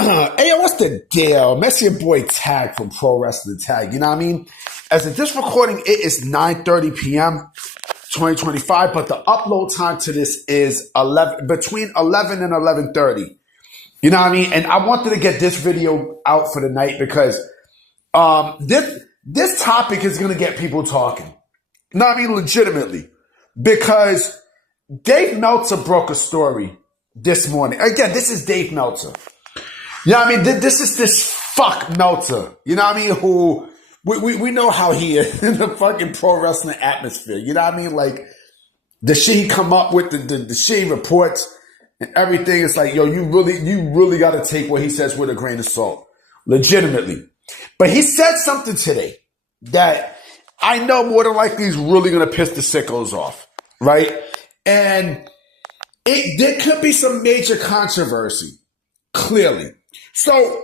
Hey, yo, what's the deal? That's your boy Tag from Pro Wrestling Tag. You know what I mean? As of this recording, it is 9:30 p.m. 2025, but the upload time to this is between 11 and 11:30. You know what I mean? And I wanted to get this video out for the night because this topic is going to get people talking. You know what I mean? Legitimately. Because Dave Meltzer broke a story this morning. Again, this is Dave Meltzer. You know what I mean? This is this fuck Meltzer. You know what I mean? Who we know how he is in the fucking pro wrestling atmosphere. You know what I mean? Like the shit he come up with, the shit he reports and everything. It's like, yo, you really got to take what he says with a grain of salt. Legitimately. But he said something today that I know more than likely is really going to piss the sickos off. Right? And there could be some major controversy. Clearly. So,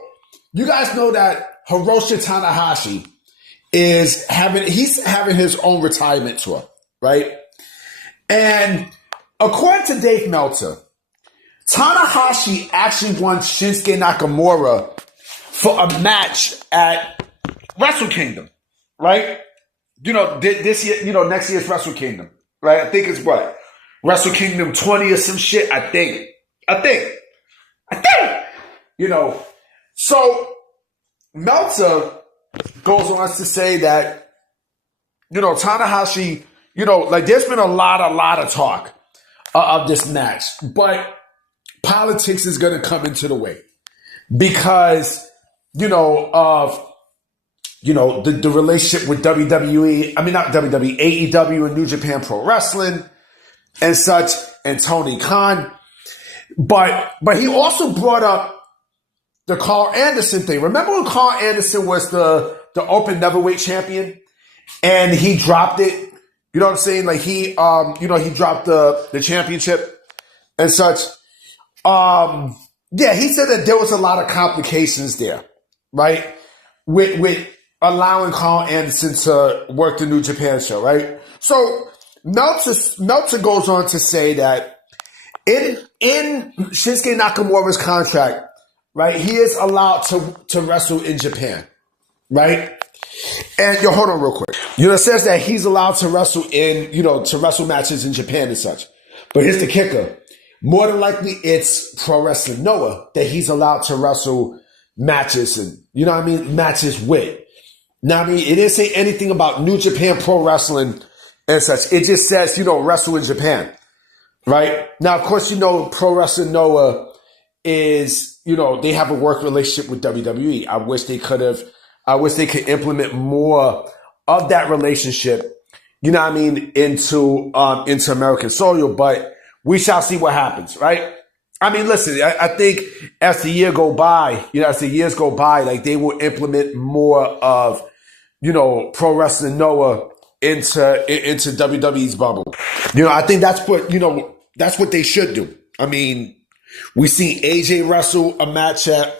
you guys know that Hiroshi Tanahashi he's having his own retirement tour, right? And according to Dave Meltzer, Tanahashi actually won Shinsuke Nakamura for a match at Wrestle Kingdom, right? You know, this year, you know, next year's Wrestle Kingdom, right? I think it's what? Wrestle Kingdom 20 or some shit, I think. You know, so Meltzer goes on to say that, you know, Tanahashi, you know, like there's been a lot of talk of this match, but politics is going to come into the way because, you know, of, you know, the relationship with WWE, I mean, not WWE, AEW and New Japan Pro Wrestling and such, and Tony Khan. But he also brought up the Carl Anderson thing. Remember when Carl Anderson was the open neverweight champion and he dropped it? You know what I'm saying? Like he dropped the championship and such. Yeah, he said that there was a lot of complications there, right? With allowing Carl Anderson to work the New Japan show, right? So Meltzer goes on to say that in Shinsuke Nakamura's contract, right, he is allowed to wrestle in Japan, right? And hold on real quick. You know, it says that he's allowed to wrestle to wrestle matches in Japan and such. But here's the kicker. More than likely, it's Pro Wrestling Noah that he's allowed to wrestle matches and, you know what I mean, matches with. Now, I mean, it didn't say anything about New Japan Pro Wrestling and such. It just says, you know, wrestle in Japan, right? Now, of course, you know, Pro Wrestling Noah is, you know, they have a work relationship with WWE. I wish they could implement more of that relationship, you know what I mean, into American soil, but we shall see what happens, right? I mean, listen, I think as the years go by, like they will implement more of, you know, Pro Wrestling Noah into WWE's bubble. You know, I think that's what they should do. I mean, we see AJ wrestle a match at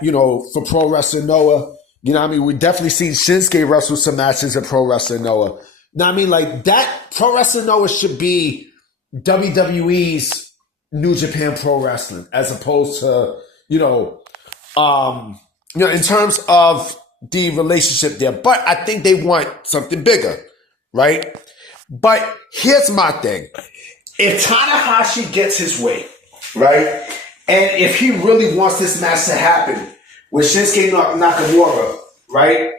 you know, for Pro Wrestling Noah. You know what I mean? We definitely seen Shinsuke wrestle some matches at Pro Wrestling Noah. Now, I mean, like that Pro Wrestling Noah should be WWE's New Japan Pro Wrestling as opposed to, you know, in terms of the relationship there. But I think they want something bigger, right? But here's my thing. If Tanahashi gets his way, right? And if he really wants this match to happen with Shinsuke Nakamura, right?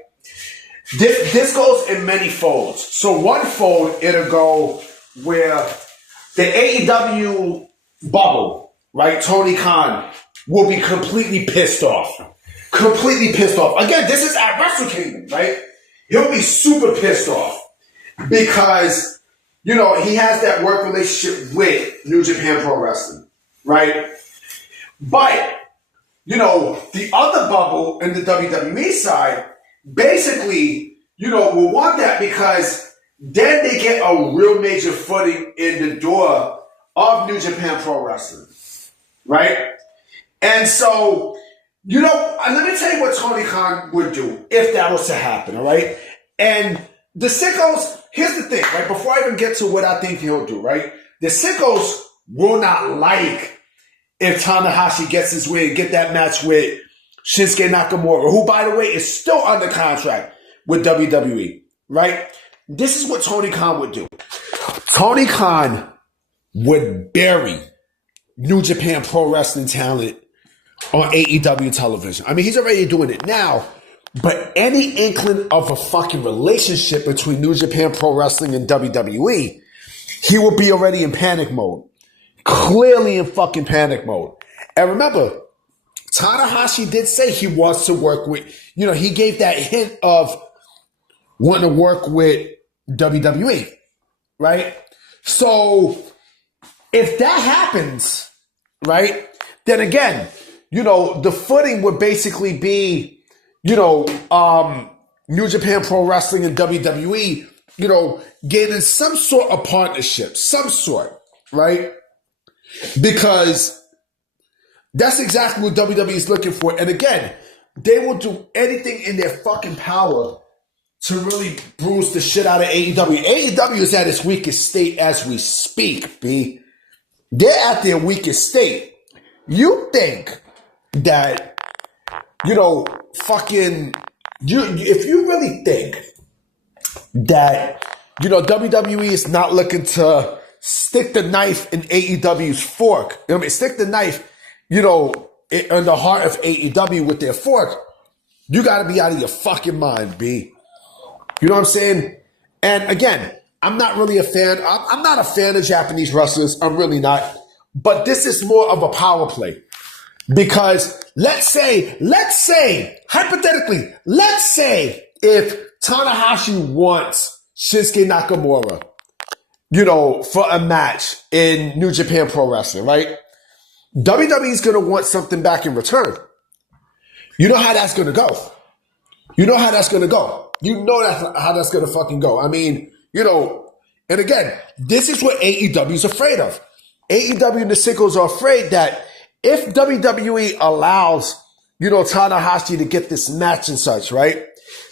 This goes in many folds. So one fold, it'll go where the AEW bubble, right? Tony Khan will be completely pissed off. Again, this is at Wrestle Kingdom, right? He'll be super pissed off because, you know, he has that work relationship with New Japan Pro Wrestling, right? But, you know, the other bubble in the WWE side, basically, you know, will want that because then they get a real major footing in the door of New Japan Pro Wrestling, right? And so, you know, let me tell you what Tony Khan would do if that was to happen, all right? And the Sickos, here's the thing, right? Before I even get to what I think he'll do, right? The Sickos will not like if Tanahashi gets his way and get that match with Shinsuke Nakamura, who, by the way, is still under contract with WWE, right? This is what Tony Khan would do. Tony Khan would bury New Japan Pro Wrestling talent on AEW television. I mean, he's already doing it now, but any inkling of a fucking relationship between New Japan Pro Wrestling and WWE, he will be already in panic mode. Clearly in fucking panic mode. And remember, Tanahashi did say he wants to work with, he gave that hint of wanting to work with WWE, right? So if that happens, right, then again, the footing would basically be, New Japan Pro Wrestling and WWE, getting some sort of partnership, some sort, right? Because that's exactly what WWE is looking for. And again, they will do anything in their fucking power to really bruise the shit out of AEW. AEW is at its weakest state as we speak, B. They're at their weakest state. You think that, if you really think that, WWE is not looking to stick the knife in AEW's fork, stick the knife, in the heart of AEW with their fork, you got to be out of your fucking mind, B. You know what I'm saying? And again, I'm not really a fan. I'm not a fan of Japanese wrestlers. I'm really not. But this is more of a power play. Because let's say, hypothetically, if Tanahashi wants Shinsuke Nakamura, for a match in New Japan Pro Wrestling, right? WWE is going to want something back in return. You know how that's going to go. You know how that's going to go. You know how that's going to fucking go. I mean, and again, this is what AEW is afraid of. AEW and the Sickos are afraid that if WWE allows, Tanahashi to get this match and such, right?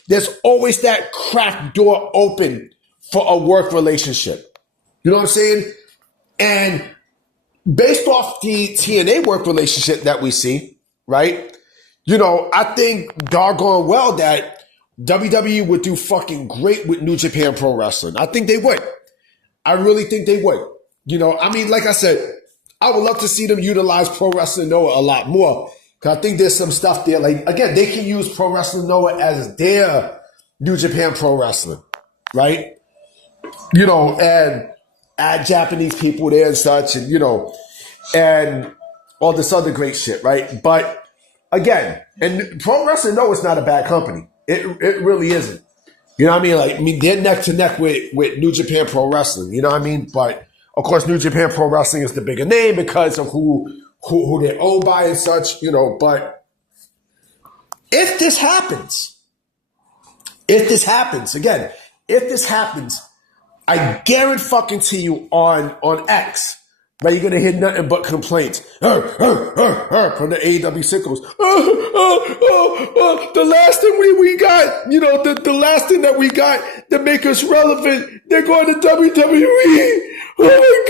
There's always that cracked door open for a work relationship. You know what I'm saying? And based off the TNA work relationship that we see, right? I think doggone well that WWE would do fucking great with New Japan Pro Wrestling. I think they would. I really think they would. Like I said, I would love to see them utilize Pro Wrestling Noah a lot more. Because I think there's some stuff there. Like, again, they can use Pro Wrestling Noah as their New Japan Pro Wrestling. Right? And add Japanese people there and such. And, and all this other great shit. Right? But, again, and Pro Wrestling Noah is not a bad company. It really isn't. You know what I mean? Like, they're neck to neck with New Japan Pro Wrestling. You know what I mean? But, of course, New Japan Pro Wrestling is the bigger name because of who they're owned by and such, But if this happens, I guarantee you on X, right, you're going to hear nothing but complaints from the AEW Sickos. The last thing we got, the last thing that we got that make us relevant, they're going to WWE. Oh my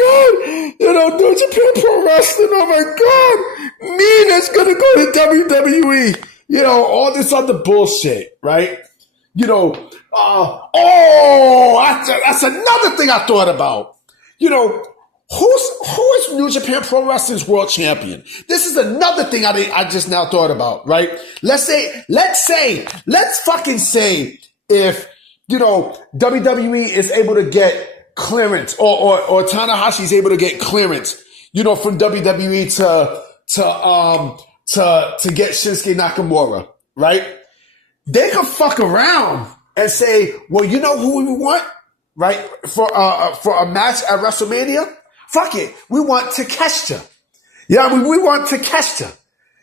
God, New Japan Pro Wrestling, oh my God, me that's going to go to WWE, all this other bullshit, right? That's another thing I thought about. Who is New Japan Pro Wrestling's world champion? This is another thing I just now thought about, right? Let's fucking say if, WWE is able to get clearance or Tanahashi is able to get clearance, from WWE to get Shinsuke Nakamura, right? They can fuck around and say, well, you know who we want, right? For a match at WrestleMania? Fuck it. We want Takeshita. We want Takeshita.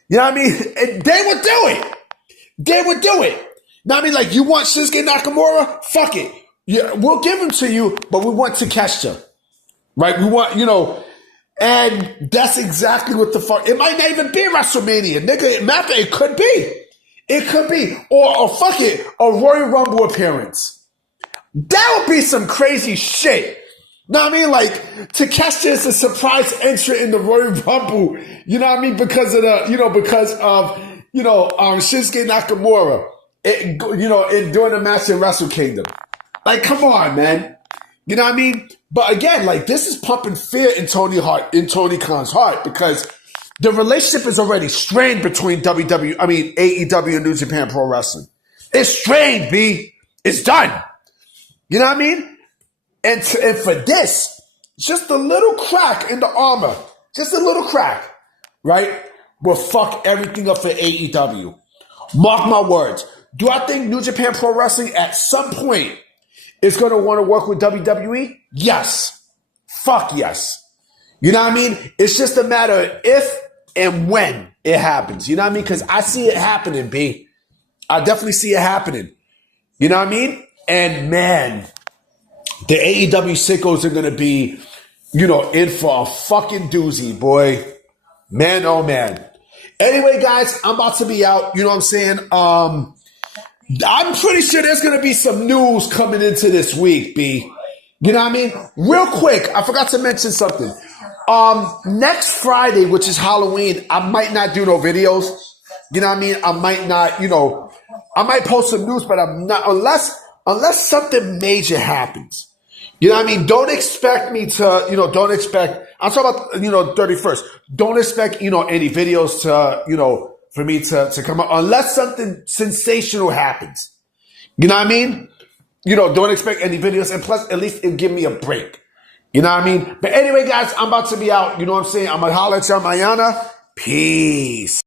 You know what I mean? And they would do it. Now, you want Shinsuke Nakamura? Fuck it. Yeah, we'll give him to you, but we want Takeshita. Right? We want, and that's exactly what the fuck. It might not even be WrestleMania, nigga. It could be. It could be. Or fuck it, a Royal Rumble appearance. That would be some crazy shit. know what I mean? Like, Takeshita is a surprise entrant in the Royal Rumble. You know what I mean? Because of Shinsuke Nakamura. During the match in Wrestle Kingdom. Like, come on, man. You know what I mean? But again, like, this is pumping fear in Tony Khan's heart, because the relationship is already strained between AEW and New Japan Pro Wrestling. It's strained, B. It's done. You know what I mean? And for this, just a little crack in the armor, just a little crack, right, will fuck everything up for AEW. Mark my words. Do I think New Japan Pro Wrestling at some point is going to want to work with WWE? Yes. Fuck yes. You know what I mean? It's just a matter of if and when it happens. You know what I mean? Because I see it happening, B. I definitely see it happening. You know what I mean? And man, the AEW Sickos are going to be, in for a fucking doozy, boy. Man, oh man. Anyway, guys, I'm about to be out. You know what I'm saying? I'm pretty sure there's going to be some news coming into this week, B. You know what I mean? Real quick, I forgot to mention something. Next Friday, which is Halloween, I might not do no videos. You know what I mean? I might not, I might post some news, but I'm not, unless something major happens. You know what I mean? Don't expect me to, I'm talking about, 31st. Don't expect, any videos to, for me to come up unless something sensational happens. You know what I mean? Don't expect any videos, and plus, at least it'll give me a break. You know what I mean? But anyway, guys, I'm about to be out. You know what I'm saying? I'm going to holler at y'all mañana. Peace.